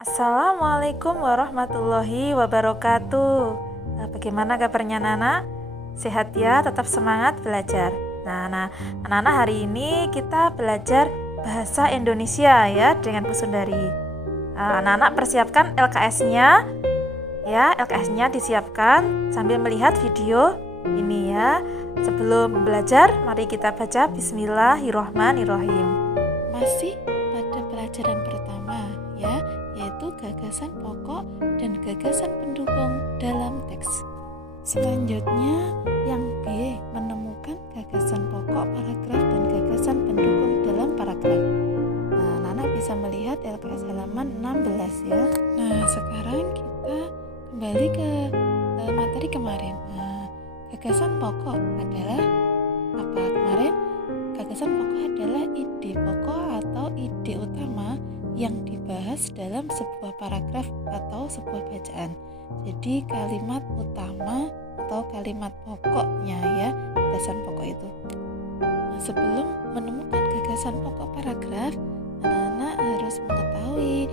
Assalamualaikum warahmatullahi wabarakatuh. Bagaimana kabarnya Nana? Sehat ya, tetap semangat belajar. Anak-anak hari ini kita belajar bahasa Indonesia ya dengan Bu Sundari. Anak-anak persiapkan LKS-nya ya, LKS-nya disiapkan sambil melihat video ini ya. Sebelum belajar, mari kita baca Bismillahirrohmanirrohim. Masih pada pelajaran pertama ya, yaitu gagasan pokok dan gagasan pendukung dalam teks. Selanjutnya yang B, menemukan gagasan pokok paragraf dan gagasan pendukung dalam paragraf. Nana bisa melihat LKS halaman 16 ya. Sekarang kita kembali ke materi kemarin. Gagasan pokok adalah apa kemarin? Gagasan pokok adalah ide pokok atau ide utama yang dibahas dalam sebuah paragraf atau sebuah bacaan. Jadi kalimat utama atau kalimat pokoknya ya, gagasan pokok itu. Sebelum menemukan gagasan pokok paragraf, anak-anak harus mengetahui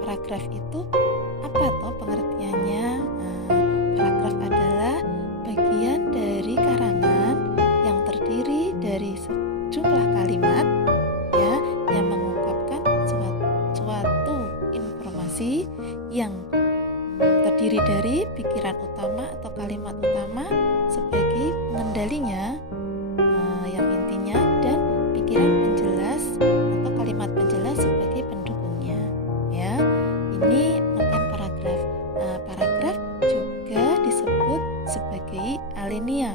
paragraf itu apa toh pengertiannya. Paragraf adalah bagian dari karangan yang terdiri dari sejumlah kalimat ya, yang mengungkapkan suatu informasi yang terdiri dari pikiran utama atau kalimat utama sebagai pengendalinya, yang intinya, dan pikiran penjelas atau kalimat penjelas sebagai pendukungnya ya. Ini pengertian paragraf. Paragraf juga disebut sebagai alinea.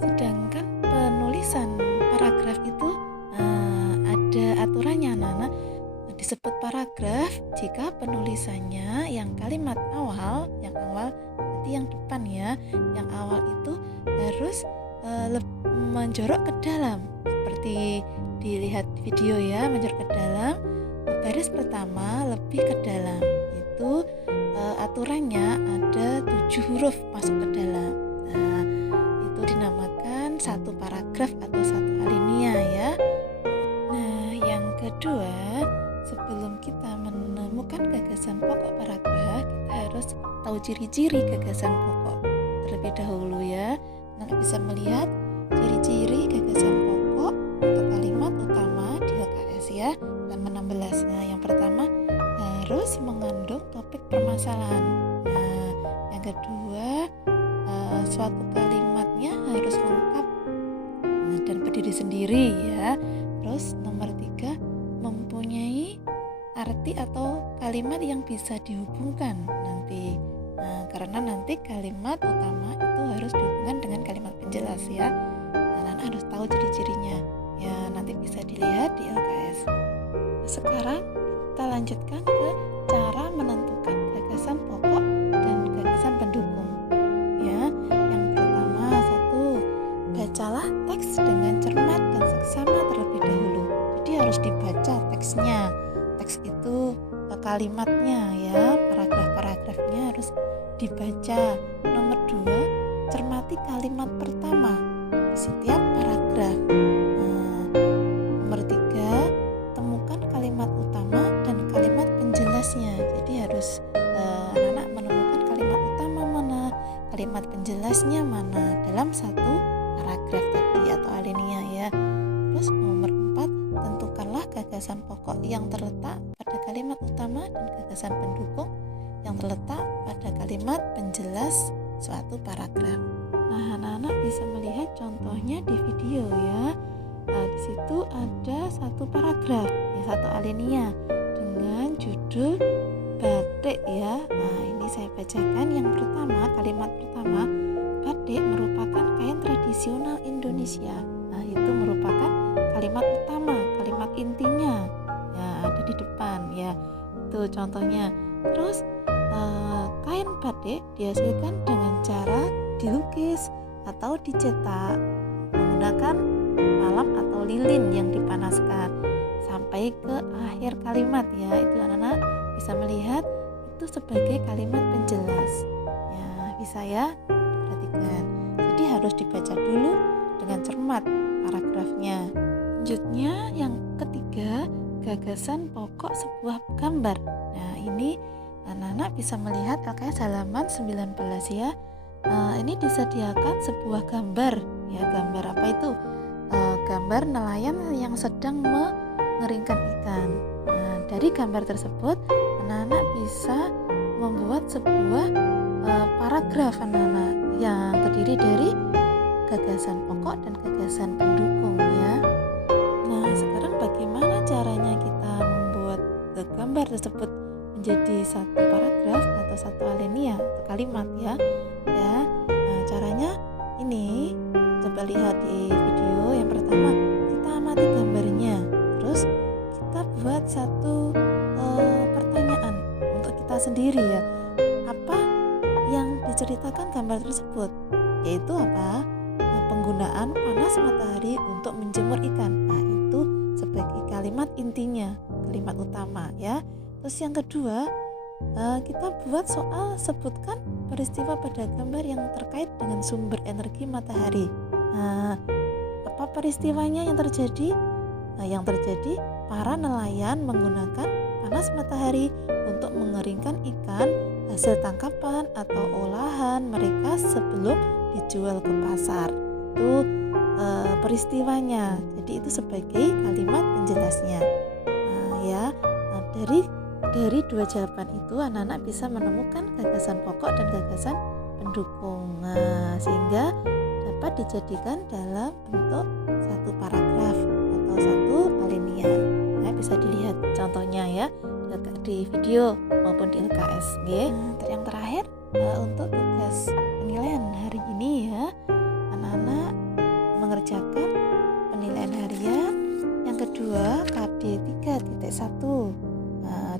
Sedangkan penulisan paragraf itu ada aturannya, disebut paragraf jika penulisannya yang kalimat awal, berarti yang depan ya, yang awal itu harus menjorok ke dalam, seperti dilihat video ya, menjorok ke dalam, baris pertama lebih ke dalam. Itu aturannya ada 7 huruf masuk ke dalam. Itu dinamakan satu paragraf atau satu alinea ya. Yang kedua, sebelum kita menemukan gagasan pokok paragraf, kita harus tahu ciri-ciri gagasan pokok terlebih dahulu ya. Nanti bisa melihat ciri-ciri gagasan pokok atau kalimat utama di LKS ya, halaman 16. Yang pertama, harus mengandung topik permasalahan. Yang kedua, suatu kalimatnya harus lengkap dan berdiri sendiri ya. Terus nomor 3, mempunyai arti atau kalimat yang bisa dihubungkan nanti. Karena nanti kalimat utama itu harus dihubungkan dengan kalimat penjelas ya. Anak harus tahu ciri-cirinya ya, nanti bisa dilihat di LKS. Sekarang kita lanjutkan ke cara menentukan gagasan pokok dan gagasan pendukung ya. Yang pertama, 1, bacalah teks dengan cermat dan seksama terlebih dahulu. Jadi harus dibaca teksnya. Teks itu kalimatnya ya, paragraf-paragrafnya harus dibaca. Nomor 2, cermati kalimat pertama di setiap paragraf. Nomor 3, temukan kalimat utama dan kalimat penjelasnya. Jadi harus anak-anak menemukan kalimat utama mana, kalimat penjelasnya mana dalam satu paragraf tadi atau alinea ya. Terus nomor 4, tentukanlah gagasan pokok yang terletak pada kalimat utama dan gagasan pendukung yang terletak pada kalimat penjelas suatu paragraf. Anak-anak bisa melihat contohnya di video ya. Di situ ada satu paragraf, ya, satu alinea dengan judul batik ya. Ini saya bacakan yang pertama, kalimat pertama, batik merupakan kain tradisional Indonesia. Itu merupakan kalimat utama, kalimat intinya ya, ada di depan ya. Itu contohnya. Terus kain batik dihasilkan dengan cara dilukis atau dicetak menggunakan malam atau lilin yang dipanaskan sampai ke akhir kalimat ya. Itu anak-anak bisa melihat itu sebagai kalimat penjelas ya, bisa ya perhatikan. Jadi harus dibaca dulu dengan cermat paragrafnya. Selanjutnya yang ketiga, gagasan pokok sebuah gambar. Nah, ini anak-anak bisa melihat LKS halaman 19 ya. Ini disediakan sebuah gambar ya. Gambar apa itu? Gambar nelayan yang sedang mengeringkan ikan. Nah, dari gambar tersebut anak-anak bisa membuat sebuah paragraf anak-anak yang terdiri dari gagasan pokok dan gagasan pendukung ya. Nah, sekarang bagaimana caranya kita membuat gambar tersebut menjadi satu paragraf atau satu alinea atau kalimat ya. Nah, caranya ini, coba lihat di video. Yang pertama, kita amati gambarnya. Terus kita buat satu pertanyaan untuk kita sendiri ya. Apa yang diceritakan gambar tersebut? Yaitu apa? Penggunaan panas matahari untuk menjemur ikan. Nah, itu sebagai kalimat intinya, kalimat utama ya. Terus yang kedua, kita buat soal sebutkan peristiwa pada gambar yang terkait dengan sumber energi matahari. Nah, apa peristiwanya yang terjadi? Nah, yang terjadi para nelayan menggunakan panas matahari untuk mengeringkan ikan hasil tangkapan atau olahan mereka sebelum dijual ke pasar. Itu peristiwanya. Jadi itu sebagai kalimat penjelasnya. Dari dua jawaban itu anak-anak bisa menemukan gagasan pokok dan gagasan pendukung, sehingga dapat dijadikan dalam bentuk satu paragraf atau satu alinea. Nah, bisa dilihat contohnya ya di video maupun di LKS. Yang terakhir untuk tugas penilaian hari ini ya, anak-anak mengerjakan penilaian harian yang kedua KD 3.1.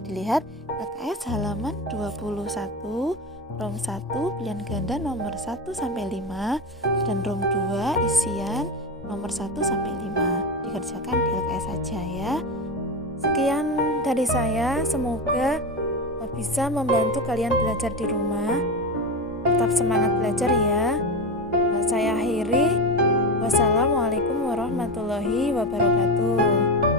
Dilihat LKS halaman 21, rom 1 pilihan ganda nomor 1 sampai 5 dan rom 2 isian nomor 1 sampai 5. Dikerjakan di LKS saja ya. Sekian dari saya, semoga bisa membantu kalian belajar di rumah. Tetap semangat belajar ya. Saya akhiri. Wassalamualaikum warahmatullahi wabarakatuh.